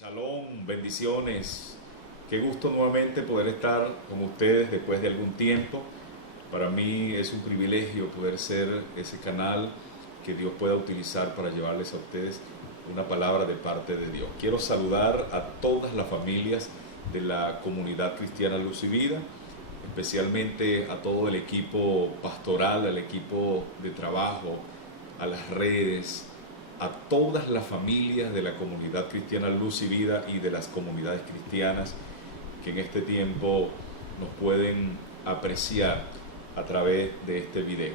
Shalom, bendiciones. Qué gusto nuevamente poder estar con ustedes después de algún tiempo. Para mí es un privilegio poder ser ese canal que Dios pueda utilizar para llevarles a ustedes una palabra de parte de Dios. Quiero saludar a todas las familias de la comunidad cristiana Luz y Vida, especialmente a todo el equipo pastoral, al equipo de trabajo, a las redes, a todas las familias de la comunidad cristiana Luz y Vida y de las comunidades cristianas que en este tiempo nos pueden apreciar a través de este video.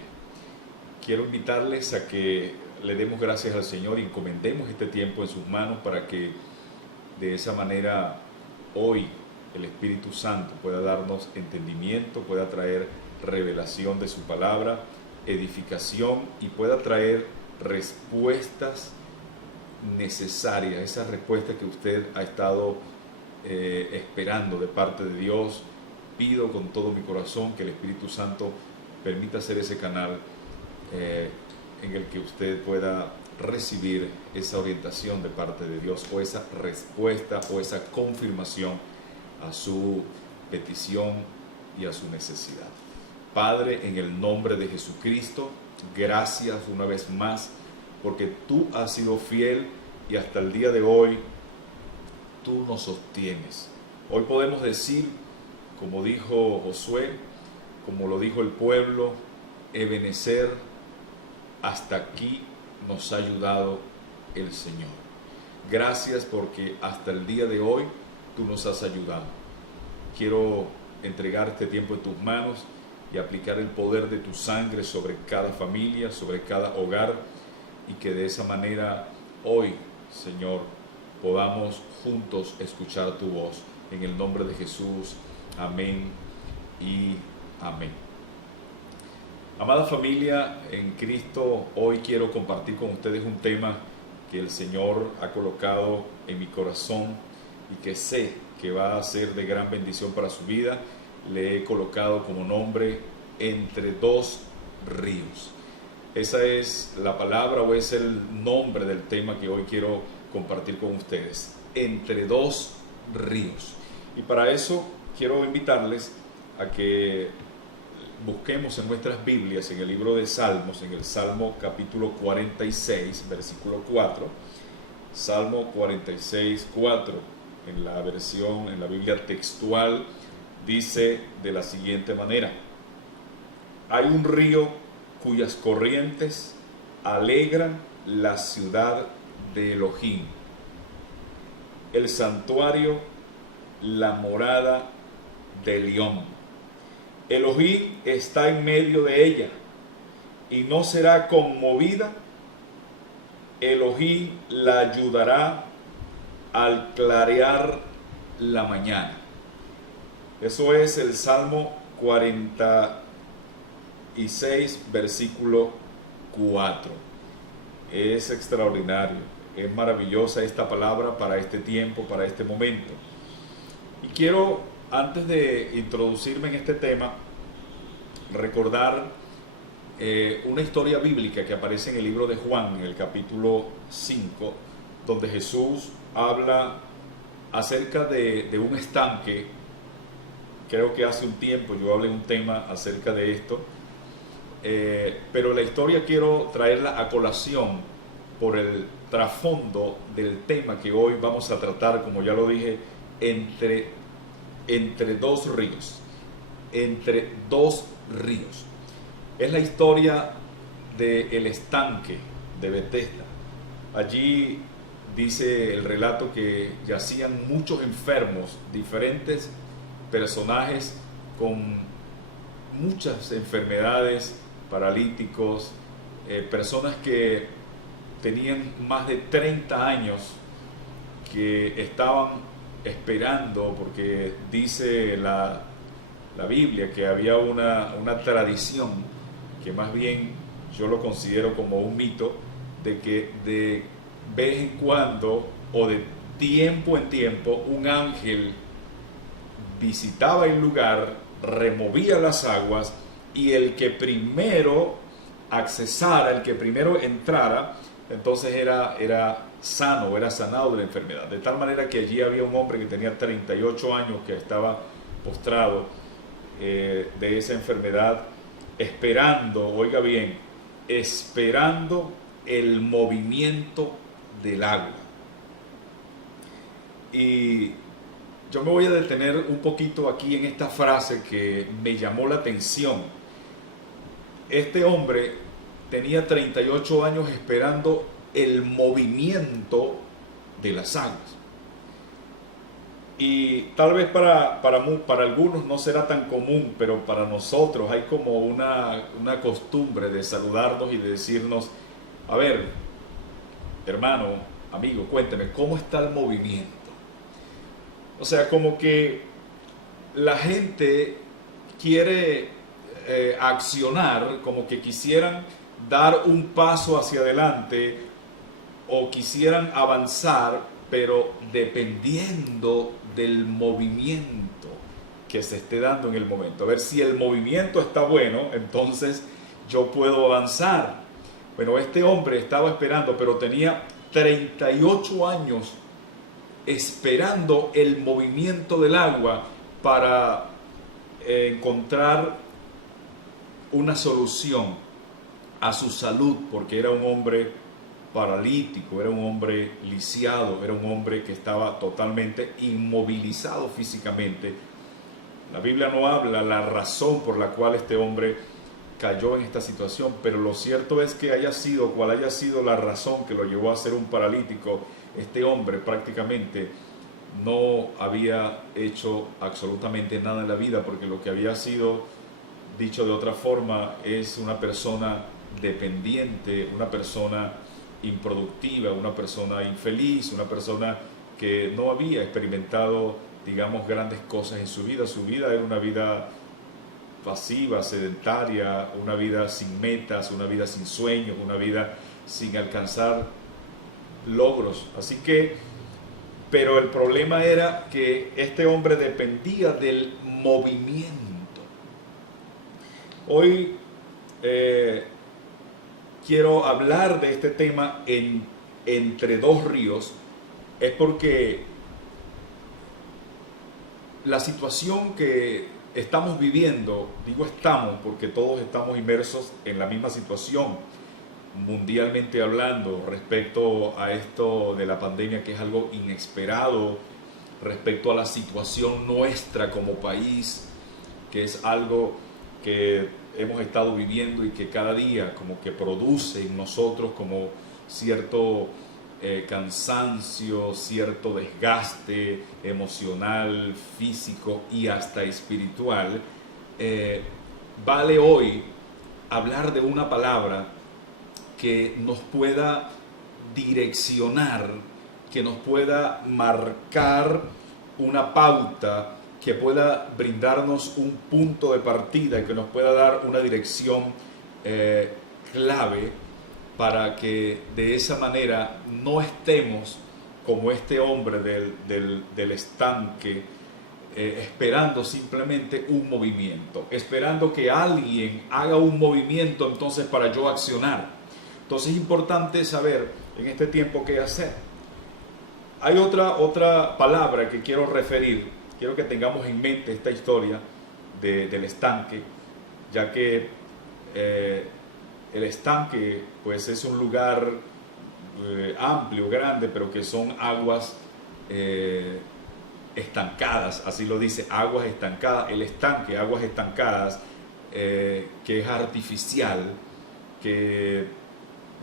Quiero invitarles a que le demos gracias al Señor y encomendemos este tiempo en sus manos para que de esa manera hoy el Espíritu Santo pueda darnos entendimiento, pueda traer revelación de su palabra, edificación y pueda traer respuestas necesarias, esas respuestas que usted ha estado esperando de parte de Dios. Pido con todo mi corazón que el Espíritu Santo permita ser ese canal en el que usted pueda recibir esa orientación de parte de Dios o esa respuesta o esa confirmación a su petición y a su necesidad. Padre, en el nombre de Jesucristo, gracias una vez más porque tú has sido fiel y hasta el día de hoy tú nos sostienes. Hoy podemos decir, como dijo Josué, como lo dijo el pueblo, Ebenezer, hasta aquí nos ha ayudado el Señor. Gracias porque hasta el día de hoy tú nos has ayudado. Quiero entregar este tiempo en tus manos y aplicar el poder de tu sangre sobre cada familia, sobre cada hogar, y que de esa manera hoy, Señor, podamos juntos escuchar tu voz. En el nombre de Jesús, amén y amén. Amada familia en Cristo, hoy quiero compartir con ustedes un tema que el Señor ha colocado en mi corazón y que sé que va a ser de gran bendición para su vida. Le he colocado como nombre Entre dos ríos. Esa es la palabra o es el nombre del tema que hoy quiero compartir con ustedes. Entre dos ríos. Y para eso quiero invitarles a que busquemos en nuestras Biblias, en el libro de Salmos, en el Salmo capítulo 46, versículo 4. Salmo 46, 4, en la versión, en la Biblia textual, dice de la siguiente manera: hay un río cuyas corrientes alegran la ciudad de Elohim, el santuario, la morada de Elión. Elohim está en medio de ella y no será conmovida. Elohim la ayudará al clarear la mañana. Eso es el Salmo 46, versículo 4. Es extraordinario, es maravillosa esta palabra para este tiempo, para este momento. Y quiero, antes de introducirme en este tema, recordar una historia bíblica que aparece en el libro de Juan, en el capítulo 5, donde Jesús habla acerca de un estanque. Creo que hace un tiempo yo hablé un tema acerca de esto, pero la historia quiero traerla a colación por el trasfondo del tema que hoy vamos a tratar, como ya lo dije, entre dos ríos. Entre dos ríos. Es la historia del estanque de Betesda. Allí dice el relato que yacían muchos enfermos, diferentes personajes con muchas enfermedades, paralíticos, personas que tenían más de 30 años, que estaban esperando, porque dice la Biblia que había una tradición, que más bien yo lo considero como un mito, de que de vez en cuando o de tiempo en tiempo un ángel visitaba el lugar, removía las aguas y el que primero accesara, el que primero entrara, entonces era sano, era sanado de la enfermedad. De tal manera que allí había un hombre que tenía 38 años que estaba postrado de esa enfermedad, esperando, oiga bien, esperando el movimiento del agua. Y yo me voy a detener un poquito aquí en esta frase que me llamó la atención. Este hombre tenía 38 años esperando el movimiento de las aguas. Y tal vez para algunos no será tan común, pero para nosotros hay como una costumbre de saludarnos y de decirnos, a ver, hermano, amigo, cuénteme, ¿cómo está el movimiento? O sea, como que la gente quiere accionar, como que quisieran dar un paso hacia adelante o quisieran avanzar, pero dependiendo del movimiento que se esté dando en el momento. A ver, si el movimiento está bueno, entonces yo puedo avanzar. Bueno, este hombre estaba esperando, pero tenía 38 años esperando el movimiento del agua para encontrar una solución a su salud, porque era un hombre paralítico, era un hombre lisiado, era un hombre que estaba totalmente inmovilizado físicamente. La Biblia no habla la razón por la cual este hombre cayó en esta situación, pero lo cierto es que cual haya sido la razón que lo llevó a ser un paralítico, este hombre prácticamente no había hecho absolutamente nada en la vida, porque lo que había sido, dicho de otra forma, es una persona dependiente, una persona improductiva, una persona infeliz, una persona que no había experimentado, digamos, grandes cosas en su vida. Su vida era una vida pasiva, sedentaria, una vida sin metas, una vida sin sueños, una vida sin alcanzar logros. Así que, pero el problema era que este hombre dependía del movimiento. Hoy quiero hablar de este tema entre dos ríos, es porque la situación que estamos viviendo, digo estamos porque todos estamos inmersos en la misma situación, mundialmente hablando, respecto a esto de la pandemia, que es algo inesperado, respecto a la situación nuestra como país, que es algo que hemos estado viviendo y que cada día como que produce en nosotros como cierto cansancio, cierto desgaste emocional, físico y hasta espiritual. Vale hoy hablar de una palabra que nos pueda direccionar, que nos pueda marcar una pauta, que pueda brindarnos un punto de partida y que nos pueda dar una dirección clave para que de esa manera no estemos como este hombre del estanque, esperando simplemente un movimiento, esperando que alguien haga un movimiento entonces para yo accionar. Entonces es importante saber en este tiempo qué hacer. Hay otra palabra que quiero referir. Quiero que tengamos en mente esta historia del estanque, ya que el estanque pues es un lugar amplio, grande, pero que son aguas estancadas, así lo dice, aguas estancadas. El estanque, aguas estancadas, que es artificial, que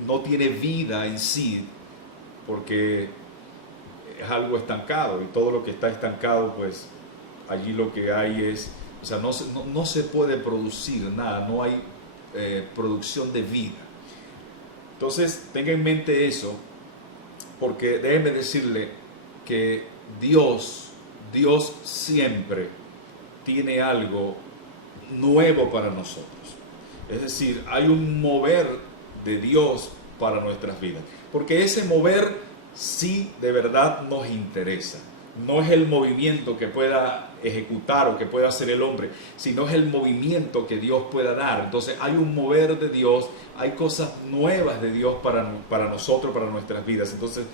no tiene vida en sí, porque es algo estancado, y todo lo que está estancado, pues allí lo que hay es, o sea, no se puede producir nada, no hay producción de vida. Entonces tenga en mente eso, porque déjeme decirle que Dios siempre tiene algo nuevo para nosotros. Es decir, hay un mover de Dios para nuestras vidas, porque ese mover sí de verdad nos interesa. no es el movimiento que pueda ejecutar o que pueda hacer el hombre, sino es el movimiento que Dios pueda dar. Entonces hay un mover de Dios, hay cosas nuevas de Dios para nosotros, para nuestras vidas. Entonces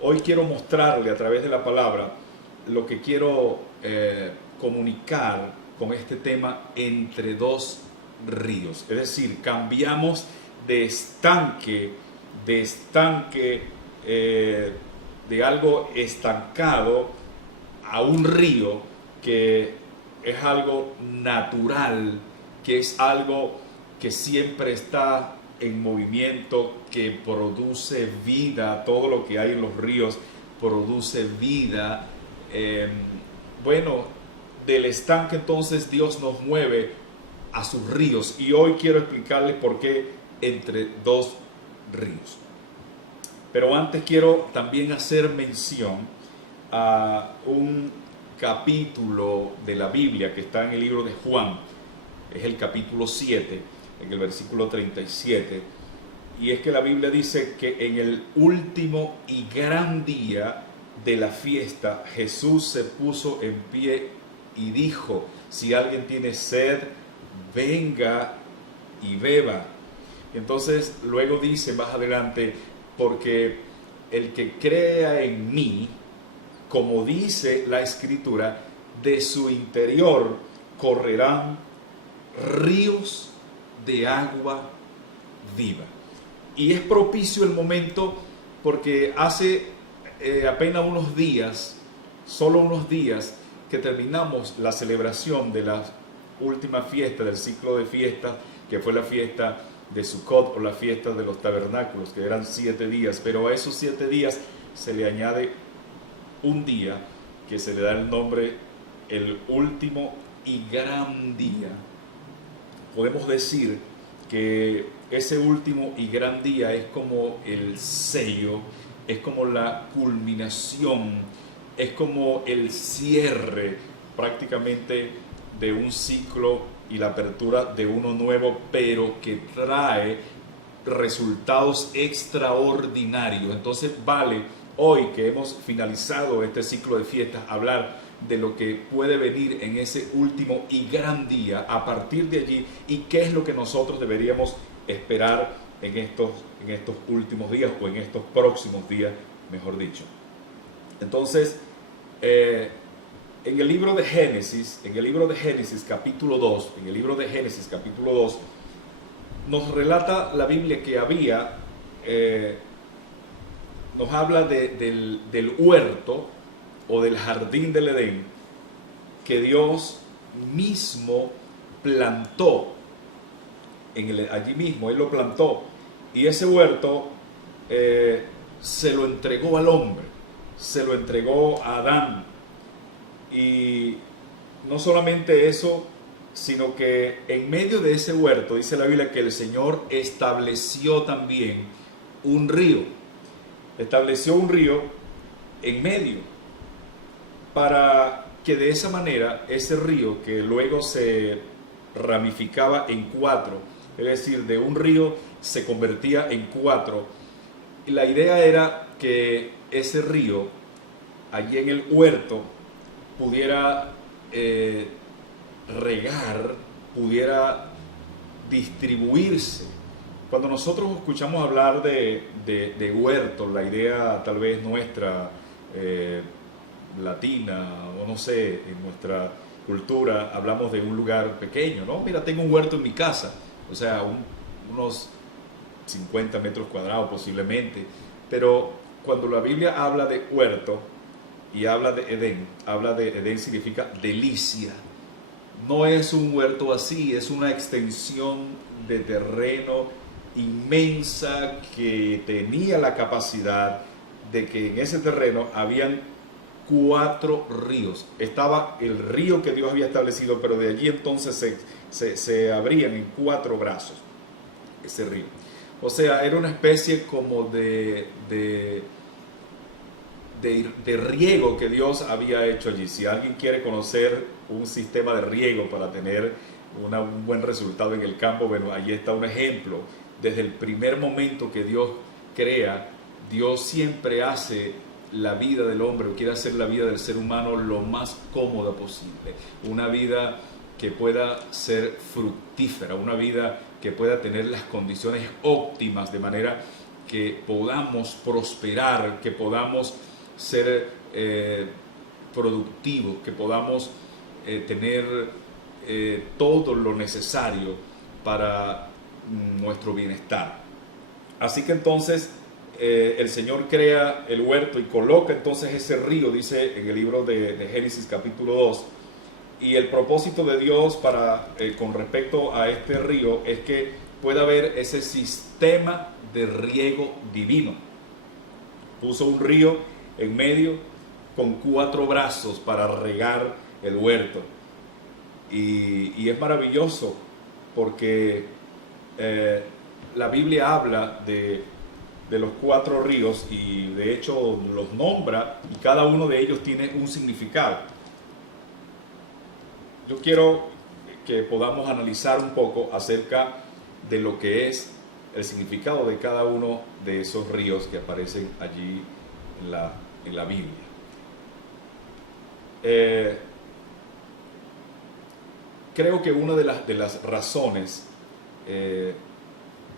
hoy quiero mostrarle a través de la palabra lo que quiero comunicar con este tema entre dos ríos. Es decir, cambiamos de estanque, de algo estancado a un río que es algo natural, que es algo que siempre está en movimiento, que produce vida. Todo lo que hay en los ríos produce vida. Bueno, del estanque entonces Dios nos mueve a sus ríos, y hoy quiero explicarles por qué entre dos ríos. Pero antes quiero también hacer mención a un capítulo de la Biblia que está en el libro de Juan. Es el capítulo 7, en el versículo 37. Y es que la Biblia dice que en el último y gran día de la fiesta, Jesús se puso en pie y dijo: si alguien tiene sed, venga y beba. Entonces luego dice más adelante: porque el que crea en mí, como dice la Escritura, de su interior correrán ríos de agua viva. Y es propicio el momento porque hace apenas unos días, solo unos días, que terminamos la celebración de la última fiesta del ciclo de fiestas, que fue la fiesta de Sukkot, o la fiesta de los tabernáculos, que eran 7 días, pero a esos 7 días se le añade un día que se le da el nombre el último y gran día. Podemos decir que ese último y gran día es como el sello, es como la culminación, es como el cierre prácticamente de un ciclo y la apertura de uno nuevo, pero que trae resultados extraordinarios. Entonces vale hoy que hemos finalizado este ciclo de fiestas hablar de lo que puede venir en ese último y gran día a partir de allí, y qué es lo que nosotros deberíamos esperar en estos últimos días, o en estos próximos días, mejor dicho. Entonces, en el libro de Génesis capítulo 2, nos relata la Biblia que nos habla del huerto o del jardín del Edén, que Dios mismo plantó, allí mismo Él lo plantó, y ese huerto se lo entregó al hombre, se lo entregó a Adán. Y no solamente eso, sino que en medio de ese huerto dice la Biblia que el Señor estableció también un río. Estableció un río en medio, para que de esa manera ese río, que luego se ramificaba en 4, es decir, de un río se convertía en 4, y la idea era que ese río allí en el huerto pudiera regar, pudiera distribuirse. Cuando nosotros escuchamos hablar de huertos, la idea tal vez nuestra, latina, o no sé, en nuestra cultura, hablamos de un lugar pequeño, ¿no? Mira, tengo un huerto en mi casa, o sea, unos 50 metros cuadrados posiblemente, pero cuando la Biblia habla de huerto, y habla de Edén significa delicia. No es un huerto así, es una extensión de terreno inmensa que tenía la capacidad de que en ese terreno habían 4 ríos. Estaba el río que Dios había establecido, pero de allí entonces se abrían en 4 brazos ese río. O sea, era una especie como de riego que Dios había hecho allí. Si alguien quiere conocer un sistema de riego para tener un buen resultado en el campo, bueno, allí está un ejemplo. Desde el primer momento que Dios crea, Dios siempre hace la vida del hombre o quiere hacer la vida del ser humano lo más cómoda posible, una vida que pueda ser fructífera, una vida que pueda tener las condiciones óptimas de manera que podamos prosperar, que podamos ser productivos, que podamos tener todo lo necesario para nuestro bienestar. Así que entonces el Señor crea el huerto y coloca entonces ese río, dice en el libro de Génesis capítulo 2, y el propósito de Dios con respecto a este río es que pueda haber ese sistema de riego divino. Puso un río en medio con 4 brazos para regar el huerto, y es maravilloso porque la Biblia habla de los 4 ríos y de hecho los nombra, y cada uno de ellos tiene un significado. Yo quiero que podamos analizar un poco acerca de lo que es el significado de cada uno de esos ríos que aparecen allí en la Biblia. Creo que una de las razones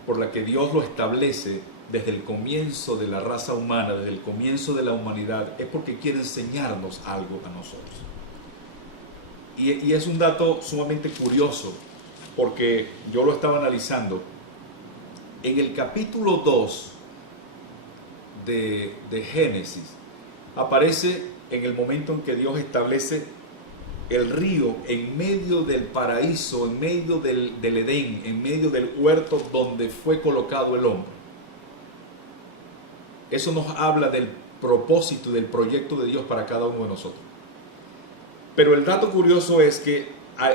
por la que Dios lo establece desde el comienzo de la raza humana, desde el comienzo de la humanidad, es porque quiere enseñarnos algo a nosotros. Y es un dato sumamente curioso, porque yo lo estaba analizando. En el capítulo 2 de Génesis, aparece en el momento en que Dios establece el río en medio del paraíso, en medio del Edén, en medio del huerto donde fue colocado el hombre. Eso nos habla del propósito y del proyecto de Dios para cada uno de nosotros. Pero el dato curioso es que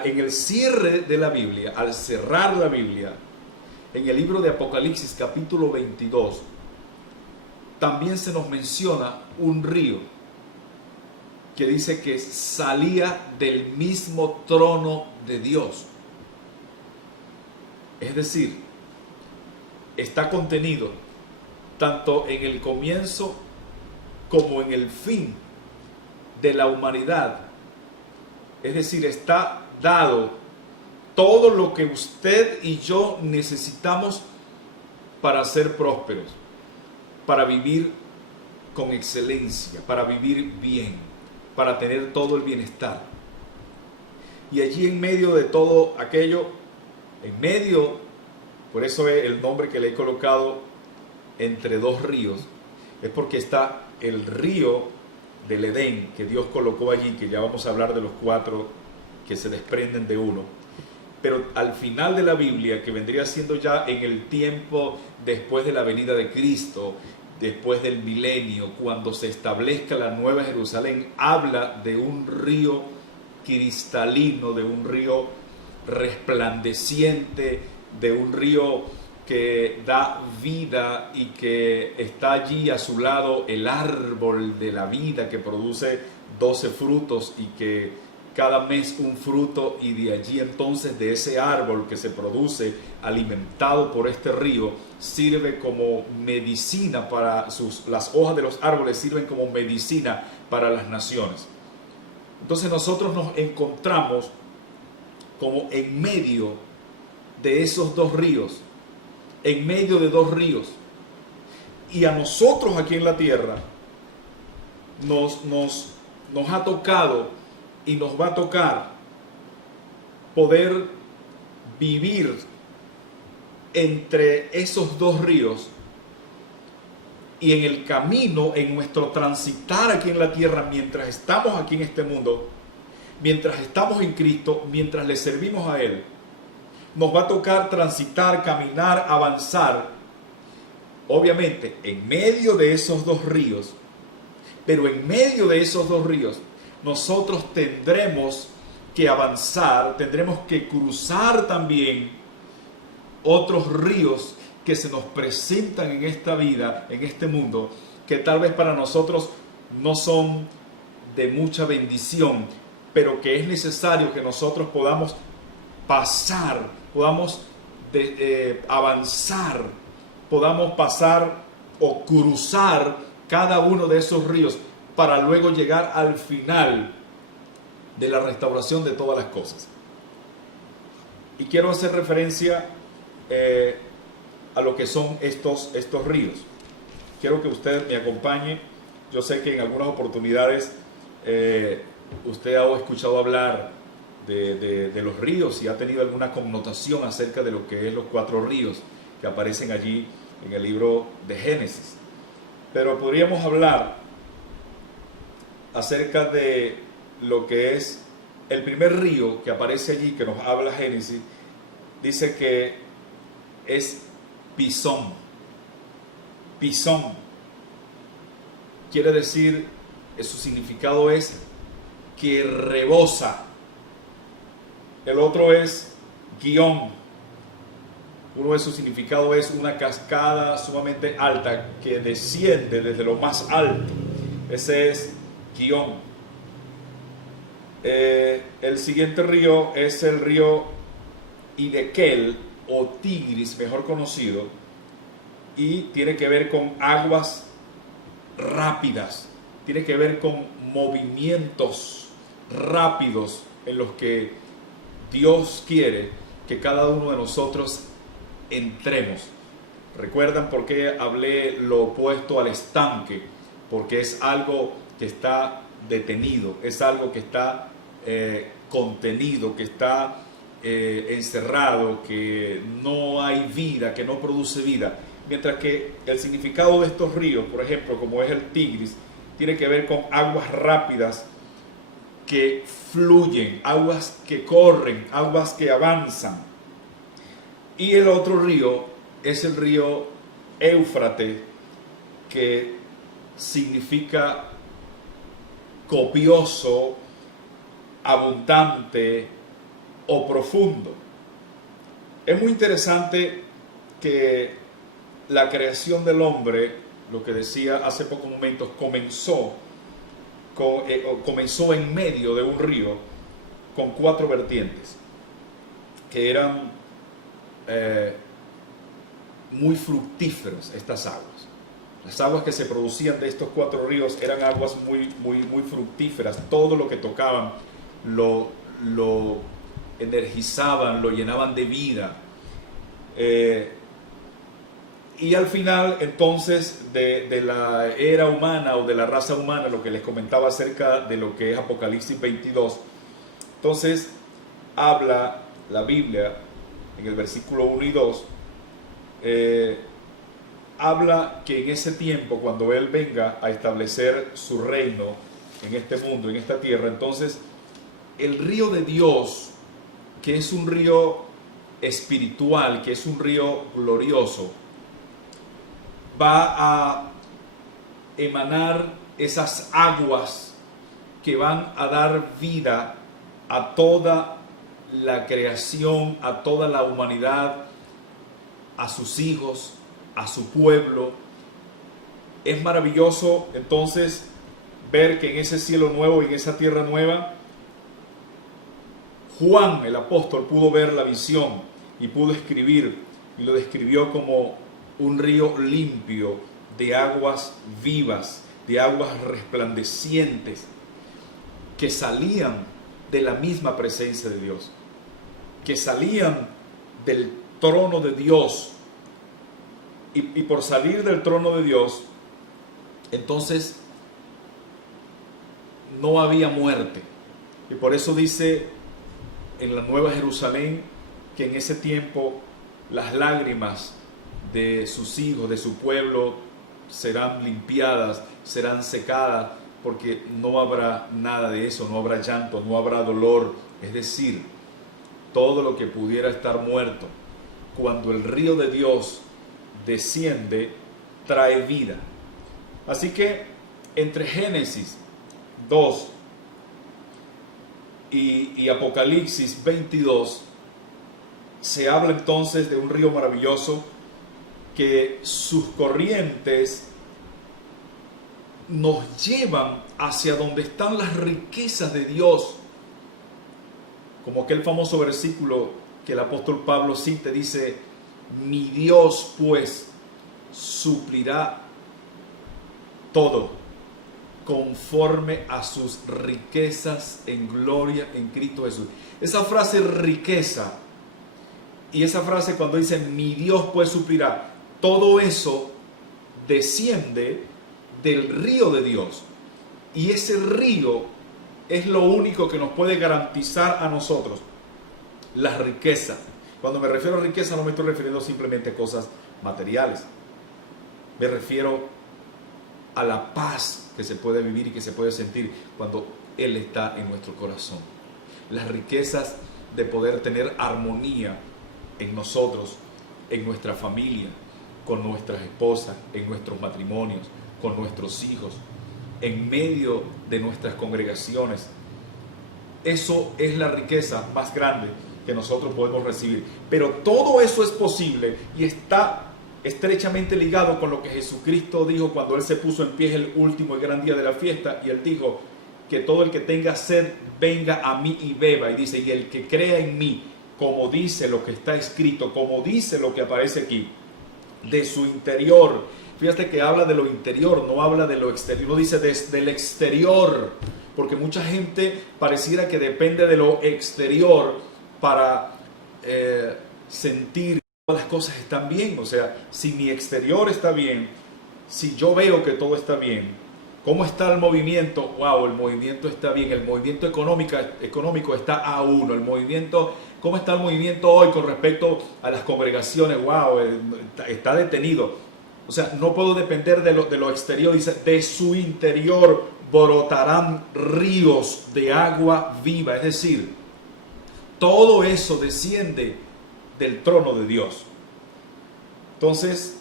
en el cierre de la Biblia, al cerrar la Biblia, en el libro de Apocalipsis capítulo 22, también se nos menciona un río que dice que salía del mismo trono de Dios. Es decir, está contenido tanto en el comienzo como en el fin de la humanidad. Es decir, está dado todo lo que usted y yo necesitamos para ser prósperos, para vivir con excelencia, para vivir bien, para tener todo el bienestar. Y allí en medio de todo aquello, en medio, por eso es el nombre que le he colocado entre 2 ríos, es porque está el río del Edén que Dios colocó allí, que ya vamos a hablar de los 4 que se desprenden de uno. Pero al final de la Biblia, que vendría siendo ya en el tiempo después de la venida de Cristo, después del milenio, cuando se establezca la Nueva Jerusalén, habla de un río cristalino, de un río resplandeciente, de un río que da vida y que está allí a su lado el árbol de la vida que produce 12 frutos y que cada mes un fruto, y de allí entonces de ese árbol que se produce alimentado por este río sirve como medicina para las hojas de los árboles sirven como medicina para las naciones. Entonces nosotros nos encontramos como en medio de esos 2 ríos, en medio de 2 ríos, y a nosotros aquí en la tierra nos ha tocado y nos va a tocar poder vivir entre esos 2 ríos, y en el camino, en nuestro transitar aquí en la tierra, mientras estamos aquí en este mundo, mientras estamos en Cristo, mientras le servimos a Él, nos va a tocar transitar, caminar, avanzar, obviamente en medio de esos 2 ríos, pero en medio de esos 2 ríos nosotros tendremos que avanzar, tendremos que cruzar también otros ríos que se nos presentan en esta vida, en este mundo, que tal vez para nosotros no son de mucha bendición, pero que es necesario que nosotros podamos pasar, podamos avanzar, podamos pasar o cruzar cada uno de esos ríos para luego llegar al final de la restauración de todas las cosas. Y quiero hacer referencia a lo que son estos ríos. Quiero que usted me acompañe. Yo sé que en algunas oportunidades usted ha escuchado hablar de los ríos y ha tenido alguna connotación acerca de lo que es los 4 ríos que aparecen allí en el libro de Génesis. Pero podríamos hablar acerca de lo que es el primer río que aparece allí, que nos habla Génesis. Dice que es Pisón. Pisón quiere decir, su significado es que rebosa. El otro es Guión. Uno de sus significados es una cascada sumamente alta que desciende desde lo más alto. Ese es Guión. El siguiente río es el río Hiddekel o Tigris, mejor conocido, y tiene que ver con aguas rápidas, tiene que ver con movimientos rápidos en los que Dios quiere que cada uno de nosotros entremos. ¿Recuerdan por qué hablé lo opuesto al estanque? Porque es algo que está detenido, es algo que está contenido, que está encerrado, que no hay vida, que no produce vida. Mientras que el significado de estos ríos, por ejemplo, como es el Tigris, tiene que ver con aguas rápidas que fluyen, aguas que corren, aguas que avanzan. Y el otro río es el río Éufrates, que significa copioso, abundante o profundo. Es muy interesante que la creación del hombre, lo que decía hace pocos momentos, comenzó en medio de un río con 4 vertientes que eran muy fructíferas. Estas aguas, las aguas que se producían de estos 4 ríos eran aguas muy fructíferas. Todo lo que tocaban lo energizaban, lo llenaban de vida. Y al final, entonces, de la era humana o de la raza humana, lo que les comentaba acerca de lo que es Apocalipsis 22, entonces habla la Biblia en el versículo 1 y 2, habla que en ese tiempo, cuando Él venga a establecer su reino en este mundo, en esta tierra, entonces el río de Dios, que es un río espiritual, que es un río glorioso, va a emanar esas aguas que van a dar vida a toda la creación, a toda la humanidad, a sus hijos, a su pueblo. Es maravilloso entonces ver que en ese cielo nuevo y en esa tierra nueva, Juan el apóstol pudo ver la visión y pudo escribir, y lo describió como un río limpio de aguas vivas, de aguas resplandecientes que salían de la misma presencia de Dios, que salían del trono de Dios. Y por salir del trono de Dios, entonces no había muerte. Y por eso dice en la Nueva Jerusalén que en ese tiempo las lágrimas de sus hijos, de su pueblo, serán limpiadas, serán secadas, porque no habrá nada de eso, no habrá llanto, no habrá dolor. Es decir, todo lo que pudiera estar muerto, cuando el río de Dios desciende, trae vida. Así que entre Génesis 2 y Apocalipsis 22 se habla entonces de un río maravilloso que sus corrientes nos llevan hacia donde están las riquezas de Dios. Como aquel famoso versículo que el apóstol Pablo cita, dice: mi Dios pues suplirá todo, conforme a sus riquezas en gloria en Cristo Jesús. Esa frase riqueza y esa frase cuando dice mi Dios pues suplirá, todo eso desciende del río de Dios. Y ese río es lo único que nos puede garantizar a nosotros la riqueza. Cuando me refiero a riqueza no me estoy refiriendo simplemente a cosas materiales. Me refiero a la paz que se puede vivir y que se puede sentir cuando Él está en nuestro corazón. Las riquezas de poder tener armonía en nosotros, en nuestra familia, con nuestras esposas, en nuestros matrimonios, con nuestros hijos, en medio de nuestras congregaciones. Eso es la riqueza más grande que nosotros podemos recibir. Pero todo eso es posible y está estrechamente ligado con lo que Jesucristo dijo cuando Él se puso en pie el último y gran día de la fiesta, y Él dijo que todo el que tenga sed venga a mí y beba, y dice, y el que crea en mí, como dice lo que está escrito, como dice lo que aparece aquí, de su interior. Fíjate que habla de lo interior, no habla de lo exterior, no dice desde el exterior, porque mucha gente pareciera que depende de lo exterior para sentir que todas las cosas están bien. O sea, si mi exterior está bien, si yo veo que todo está bien, ¿cómo está el movimiento? Wow, el movimiento está bien, el movimiento económico está a uno, el movimiento, ¿cómo está el movimiento hoy con respecto a las congregaciones? Wow, está detenido. O sea, no puedo depender de lo exterior. Dice, de su interior brotarán ríos de agua viva. Es decir, todo eso desciende del trono de Dios. Entonces,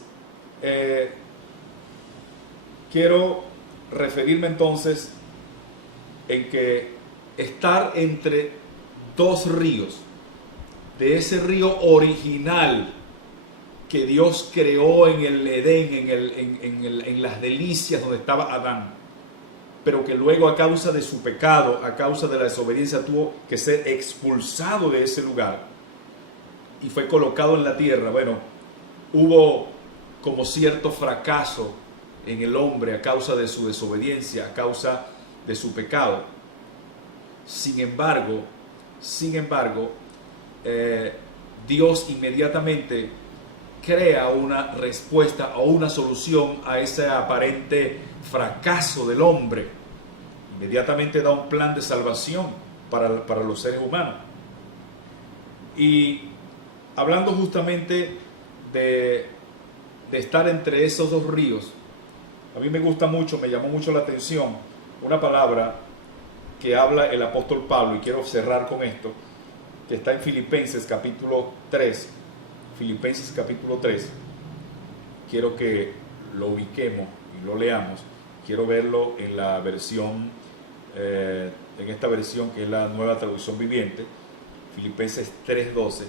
quiero referirme entonces en que estar entre dos ríos, de ese río original que Dios creó en el Edén, en las delicias donde estaba Adán, pero que luego a causa de su pecado, a causa de la desobediencia, tuvo que ser expulsado de ese lugar y fue colocado en la tierra. Bueno, hubo como cierto fracaso en el hombre a causa de su desobediencia, a causa de su pecado. Sin embargo, Dios inmediatamente crea una respuesta o una solución a ese aparente fracaso del hombre. Inmediatamente da un plan de salvación para los seres humanos. Y hablando justamente de estar entre esos dos ríos, a mí me gusta mucho, me llamó mucho la atención una palabra que habla el apóstol Pablo, y quiero cerrar con esto, que está en Filipenses capítulo 3. Filipenses capítulo 3, quiero que lo ubiquemos y lo leamos. Quiero verlo en la versión, en esta versión que es la Nueva Traducción Viviente, Filipenses 3:12,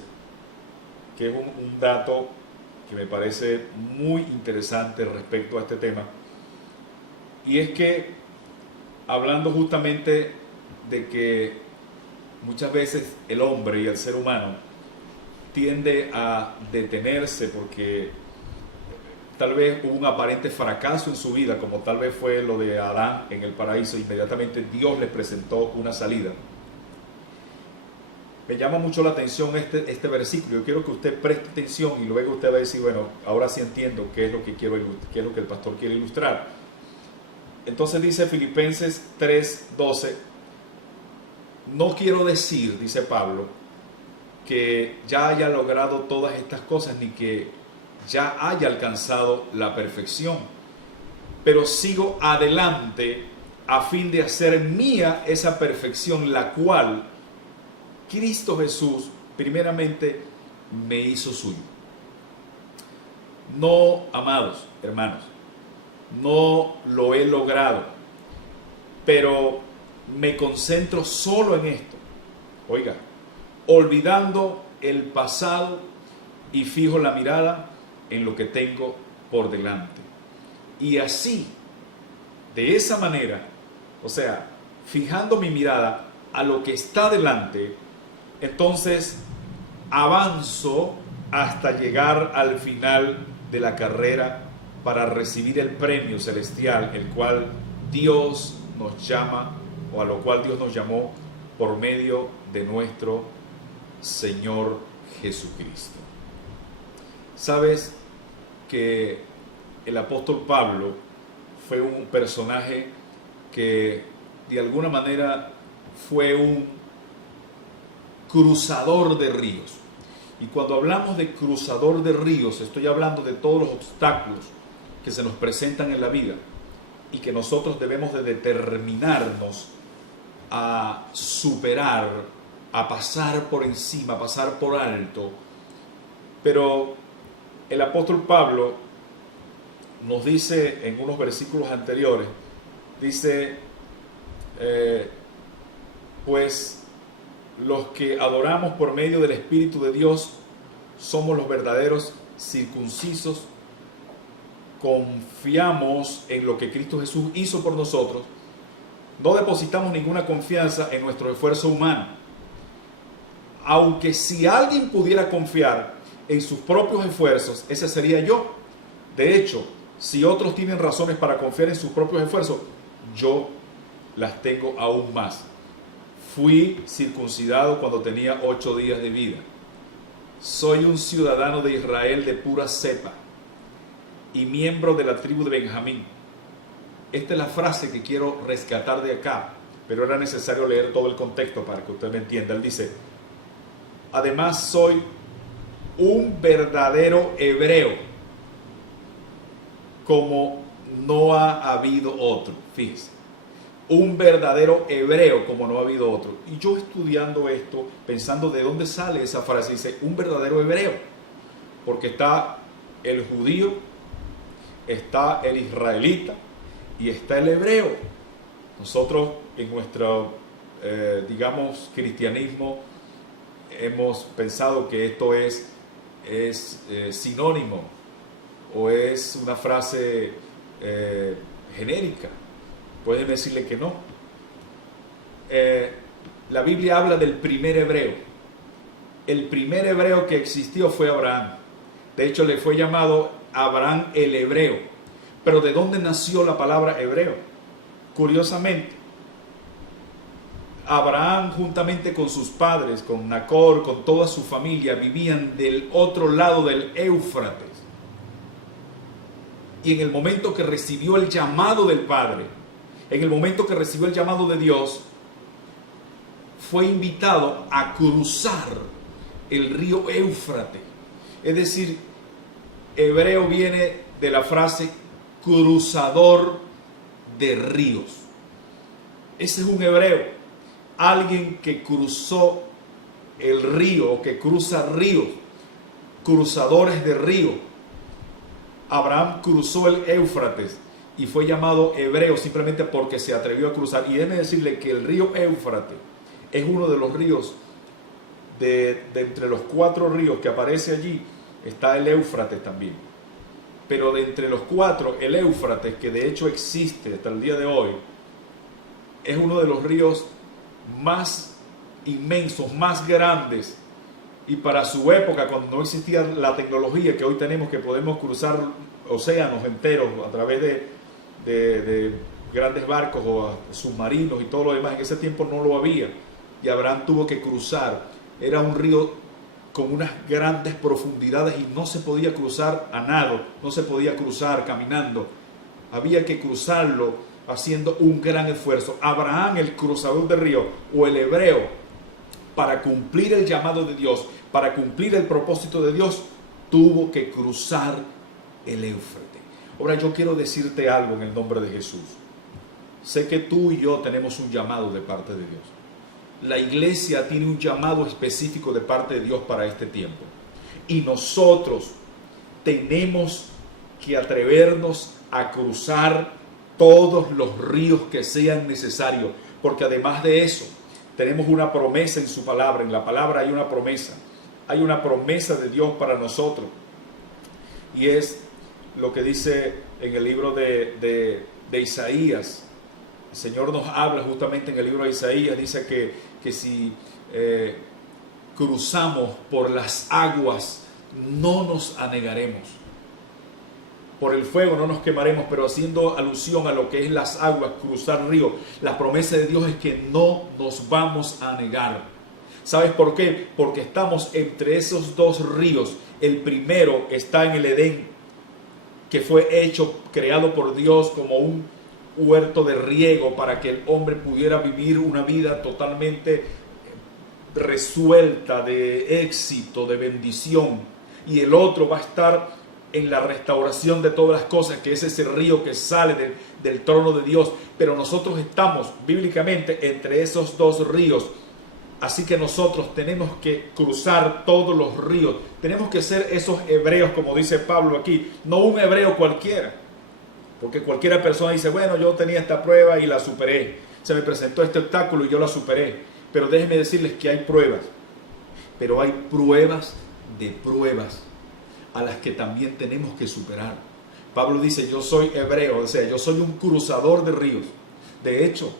que es un dato que me parece muy interesante respecto a este tema. Y es que, hablando justamente de que muchas veces el hombre y el ser humano tiende a detenerse porque tal vez hubo un aparente fracaso en su vida, como tal vez fue lo de Adán en el paraíso. Inmediatamente Dios les presentó una salida. Me llama mucho la atención este versículo. Yo quiero que usted preste atención y luego usted va a decir, bueno, ahora sí entiendo qué es lo que qué es lo que el pastor quiere ilustrar. Entonces dice Filipenses 3:12, no quiero decir, dice Pablo, que ya haya logrado todas estas cosas ni que ya haya alcanzado la perfección, pero sigo adelante a fin de hacer mía esa perfección, la cual Cristo Jesús primeramente me hizo suyo. No, amados hermanos, no lo he logrado, pero me concentro solo en esto. Oiga, olvidando el pasado y fijo la mirada en lo que tengo por delante. Y así, de esa manera, o sea, fijando mi mirada a lo que está delante, entonces avanzo hasta llegar al final de la carrera para recibir el premio celestial, el cual Dios nos llama, o a lo cual Dios nos llamó por medio de nuestro Señor Jesucristo. Sabes que el apóstol Pablo fue un personaje que de alguna manera fue un cruzador de ríos. Y cuando hablamos de cruzador de ríos, estoy hablando de todos los obstáculos que se nos presentan en la vida y que nosotros debemos de determinarnos a superar, a pasar por encima, a pasar por alto. Pero el apóstol Pablo nos dice en unos versículos anteriores, dice, pues los que adoramos por medio del Espíritu de Dios somos los verdaderos circuncisos, confiamos en lo que Cristo Jesús hizo por nosotros, no depositamos ninguna confianza en nuestro esfuerzo humano. Aunque si alguien pudiera confiar en sus propios esfuerzos, ese sería yo. De hecho, si otros tienen razones para confiar en sus propios esfuerzos, yo las tengo aún más. Fui circuncidado cuando tenía 8 días de vida. Soy un ciudadano de Israel de pura cepa y miembro de la tribu de Benjamín. Esta es la frase que quiero rescatar de acá, pero era necesario leer todo el contexto para que usted me entienda. Él dice, además soy un verdadero hebreo, como no ha habido otro. Fíjese, un verdadero hebreo como no ha habido otro. Y yo estudiando esto, pensando de dónde sale esa frase, dice, un verdadero hebreo, porque está el judío, está el israelita y está el hebreo. Nosotros en nuestro, digamos, cristianismo hemos pensado que esto es sinónimo o es una frase genérica. Pueden decirle que no. La Biblia habla del primer hebreo. El primer hebreo que existió fue Abraham. De hecho, le fue llamado Abraham el hebreo. Pero ¿de dónde nació la palabra hebreo? Curiosamente, Abraham juntamente con sus padres, con Nacor, con toda su familia, vivían del otro lado del Éufrates. Y en el momento que recibió el llamado del Padre, en el momento que recibió el llamado de Dios, fue invitado a cruzar el río Éufrates. Es decir, hebreo viene de la frase cruzador de ríos. Ese es un hebreo, alguien que cruzó el río, que cruza ríos, cruzadores de río. Abraham cruzó el Éufrates y fue llamado hebreo simplemente porque se atrevió a cruzar. Y déjeme decirle que el río Éufrates es uno de los ríos, de entre los 4 ríos que aparece allí, está el Éufrates también. Pero de entre los 4, el Éufrates, que de hecho existe hasta el día de hoy, es uno de los ríos más inmensos, más grandes. Y para su época, cuando no existía la tecnología que hoy tenemos, que podemos cruzar océanos enteros a través de grandes barcos o submarinos y todo lo demás, en ese tiempo no lo había. Y Abraham tuvo que cruzar. Era un río con unas grandes profundidades y no se podía cruzar a nado, no se podía cruzar caminando. Había que cruzarlo haciendo un gran esfuerzo. Abraham, el cruzador del río, o el hebreo, para cumplir el llamado de Dios, para cumplir el propósito de Dios, tuvo que cruzar el Éufrates. Ahora yo quiero decirte algo en el nombre de Jesús. Sé que tú y yo tenemos un llamado de parte de Dios. La iglesia tiene un llamado específico de parte de Dios para este tiempo. Y nosotros tenemos que atrevernos a cruzar todos los ríos que sean necesarios. Porque además de eso, tenemos una promesa en su palabra. En la palabra hay una promesa. Hay una promesa de Dios para nosotros. Y es lo que dice en el libro de Isaías. El Señor nos habla justamente en el libro de Isaías. Dice que si cruzamos por las aguas, no nos anegaremos. por el fuego no nos quemaremos, pero haciendo alusión a lo que es las aguas, cruzar río. La promesa de Dios es que no nos vamos a negar. ¿Sabes por qué? Porque estamos entre esos dos ríos. El primero está en el Edén, que fue hecho, creado por Dios como un huerto de riego para que el hombre pudiera vivir una vida totalmente resuelta, de éxito, de bendición. Y el otro va a estar en la restauración de todas las cosas, que es ese río que sale del trono de Dios. Pero nosotros estamos bíblicamente entre esos dos ríos. Así que nosotros tenemos que cruzar todos los ríos. Tenemos que ser esos hebreos, como dice Pablo aquí, no un hebreo cualquiera. Porque cualquiera persona dice, bueno, yo tenía esta prueba y la superé. Se me presentó este obstáculo y yo la superé. Pero déjenme decirles que hay pruebas. Pero hay pruebas de pruebas a las que también tenemos que superar. Pablo dice, yo soy hebreo, o sea, yo soy un cruzador de ríos. De hecho,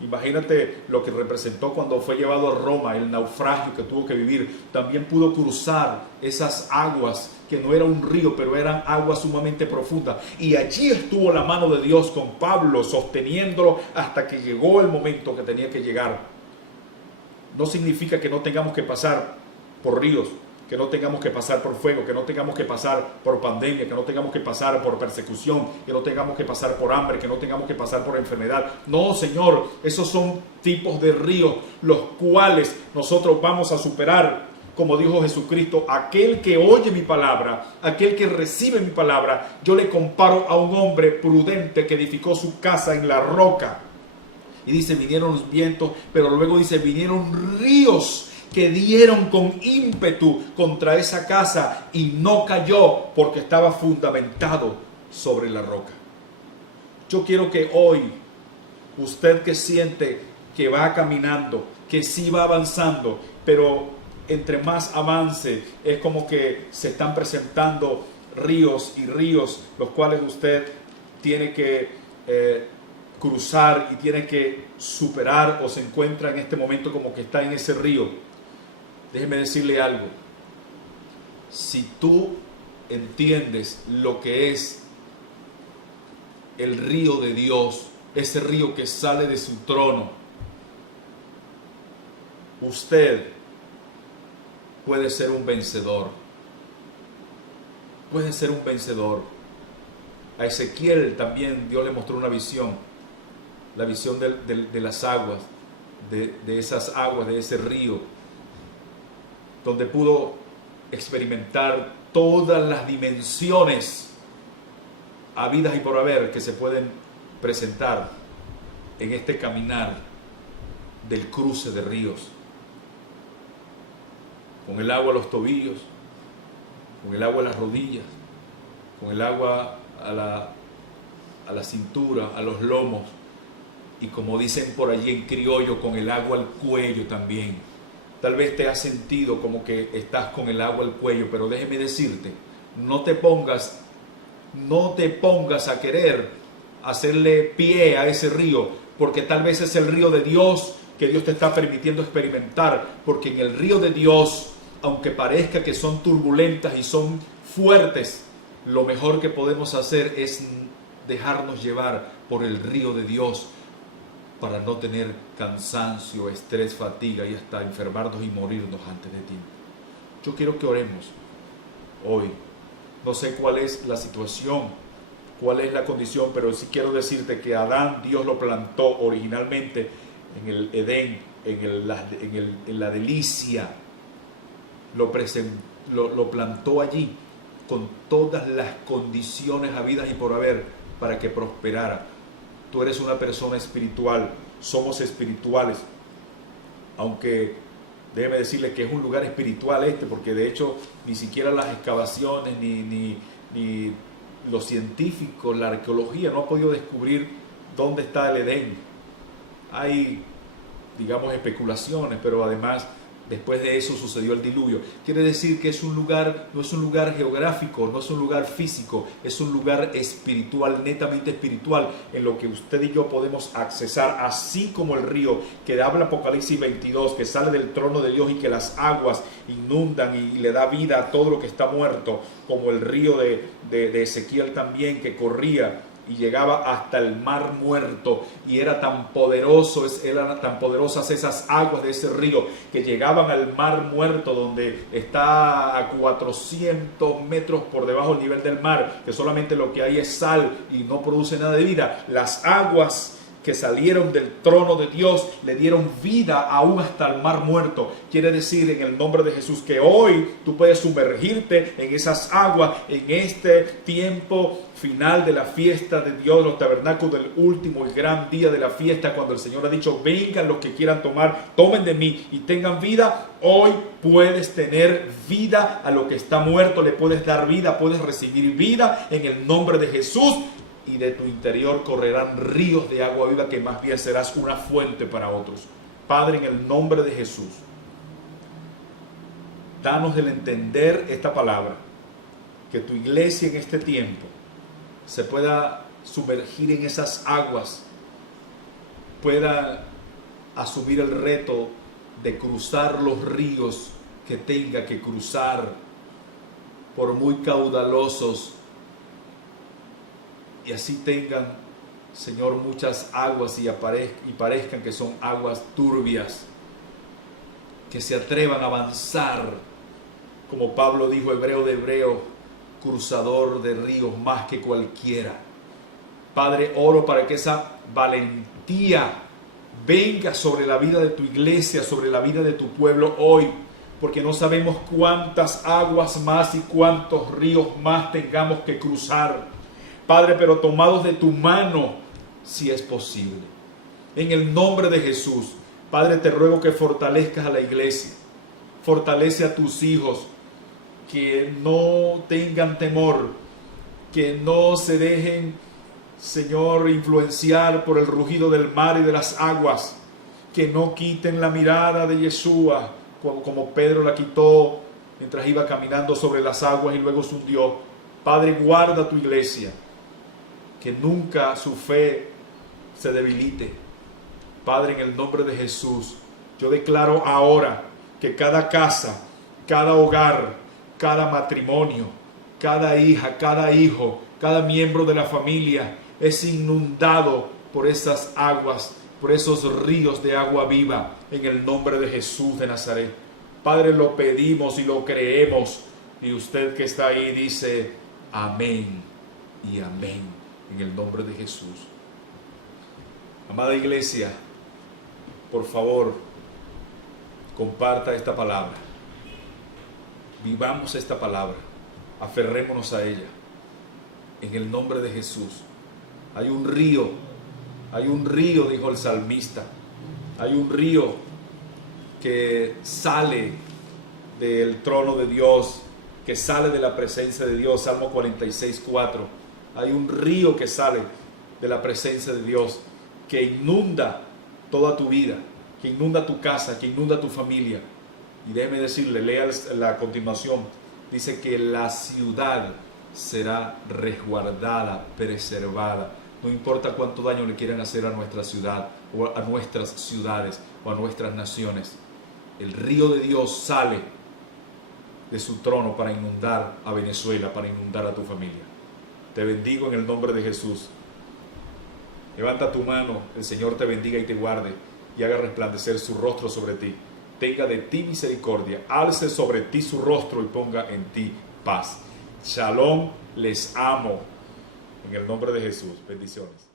imagínate lo que representó cuando fue llevado a Roma, el naufragio que tuvo que vivir. También pudo cruzar esas aguas que no era un río, pero eran aguas sumamente profundas. Y allí estuvo la mano de Dios con Pablo, sosteniéndolo hasta que llegó el momento que tenía que llegar. No significa que no tengamos que pasar por ríos, que no tengamos que pasar por fuego, que no tengamos que pasar por pandemia, que no tengamos que pasar por persecución, que no tengamos que pasar por hambre, que no tengamos que pasar por enfermedad. No, Señor, esos son tipos de ríos los cuales nosotros vamos a superar, como dijo Jesucristo, aquel que oye mi palabra, aquel que recibe mi palabra, yo le comparo a un hombre prudente que edificó su casa en la roca. Y dice, vinieron los vientos, pero luego dice, vinieron ríos que dieron con ímpetu contra esa casa y no cayó porque estaba fundamentado sobre la roca. Yo quiero que hoy, usted que siente que va caminando, que sí va avanzando, pero entre más avance es como que se están presentando ríos y ríos, los cuales usted tiene que cruzar y tiene que superar, o se encuentra en este momento como que está en ese río. Déjeme decirle algo. Si tú entiendes lo que es el río de Dios, ese río que sale de su trono, usted puede ser un vencedor. Puede ser un vencedor. A Ezequiel también Dios le mostró una visión. La visión de las aguas, de esas aguas, de ese río, donde pudo experimentar todas las dimensiones habidas y por haber que se pueden presentar en este caminar del cruce de ríos. Con el agua a los tobillos, con el agua a las rodillas, con el agua a la cintura, a los lomos, y como dicen por allí en criollo, con el agua al cuello también. Tal vez te has sentido como que estás con el agua al cuello, pero déjeme decirte, no te pongas a querer hacerle pie a ese río, porque tal vez es el río de Dios que Dios te está permitiendo experimentar, porque en el río de Dios, aunque parezca que son turbulentas y son fuertes, lo mejor que podemos hacer es dejarnos llevar por el río de Dios, para no tener cansancio, estrés, fatiga y hasta enfermarnos y morirnos antes de tiempo. Yo quiero que oremos hoy. No sé cuál es la situación, cuál es la condición, pero sí quiero decirte que Adán Dios lo plantó originalmente en el Edén, en la delicia. Lo plantó allí con todas las condiciones habidas y por haber para que prosperara. Tú eres una persona espiritual, somos espirituales, aunque déjeme decirle que es un lugar espiritual porque de hecho ni siquiera las excavaciones, ni los científicos, la arqueología no ha podido descubrir dónde está el Edén. Hay, digamos, especulaciones, pero además Después de eso sucedió el diluvio. Quiere decir que es un lugar, no es un lugar geográfico, no es un lugar físico, es un lugar espiritual, netamente espiritual, en lo que usted y yo podemos accesar, así como el río que habla Apocalipsis 22, que sale del trono de Dios y que las aguas inundan y le da vida a todo lo que está muerto, como el río de Ezequiel también, que corría y llegaba hasta el mar muerto, y era tan poderoso, eran tan poderosas esas aguas de ese río que llegaban al mar muerto, donde está a 400 metros por debajo del nivel del mar, que solamente lo que hay es sal y no produce nada de vida. Las aguas que salieron del trono de Dios le dieron vida aún hasta el mar muerto. Quiere decir, en el nombre de Jesús, que hoy tú puedes sumergirte en esas aguas en este tiempo final de la fiesta de Dios, los tabernáculos del último y gran día de la fiesta, cuando el Señor ha dicho: vengan los que quieran tomar, tomen de mí y tengan vida. Hoy puedes tener vida a lo que está muerto, le puedes dar vida, puedes recibir vida en el nombre de Jesús. Y de tu interior correrán ríos de agua viva, que más bien serás una fuente para otros. Padre, en el nombre de Jesús, danos el entender esta palabra, que tu iglesia en este tiempo se pueda sumergir en esas aguas, pueda asumir el reto de cruzar los ríos que tenga que cruzar, por muy caudalosos, y así tengan, Señor, muchas aguas y parezcan que son aguas turbias, que se atrevan a avanzar, como Pablo dijo, hebreo de hebreo, cruzador de ríos más que cualquiera. Padre, oro para que esa valentía venga sobre la vida de tu iglesia, sobre la vida de tu pueblo hoy, porque no sabemos cuántas aguas más y cuántos ríos más tengamos que cruzar, Padre, pero tomados de tu mano, si es posible. En el nombre de Jesús, Padre, te ruego que fortalezcas a la iglesia, fortalece a tus hijos, que no tengan temor, que no se dejen, Señor, influenciar por el rugido del mar y de las aguas, que no quiten la mirada de Yeshua, como Pedro la quitó mientras iba caminando sobre las aguas y luego se hundió. Padre, guarda tu iglesia, que nunca su fe se debilite. Padre, en el nombre de Jesús, yo declaro ahora que cada casa, cada hogar, cada matrimonio, cada hija, cada hijo, cada miembro de la familia es inundado por esas aguas, por esos ríos de agua viva, en el nombre de Jesús de Nazaret. Padre, lo pedimos y lo creemos, y usted que está ahí dice amén y amén. En el nombre de Jesús. Amada iglesia, por favor, comparta esta palabra. Vivamos esta palabra. Aferrémonos a ella. En el nombre de Jesús. Hay un río, dijo el salmista. Hay un río que sale del trono de Dios, que sale de la presencia de Dios. Salmo 46:4. Hay un río que sale de la presencia de Dios, que inunda toda tu vida, que inunda tu casa, que inunda tu familia. Y déjeme decirle, lea la continuación, dice que la ciudad será resguardada, preservada. No importa cuánto daño le quieran hacer a nuestra ciudad, o a nuestras ciudades, o a nuestras naciones. El río de Dios sale de su trono para inundar a Venezuela, para inundar a tu familia. Te bendigo en el nombre de Jesús. Levanta tu mano, el Señor te bendiga y te guarde, y haga resplandecer su rostro sobre ti. Tenga de ti misericordia, alce sobre ti su rostro y ponga en ti paz. Shalom, les amo. En el nombre de Jesús, bendiciones.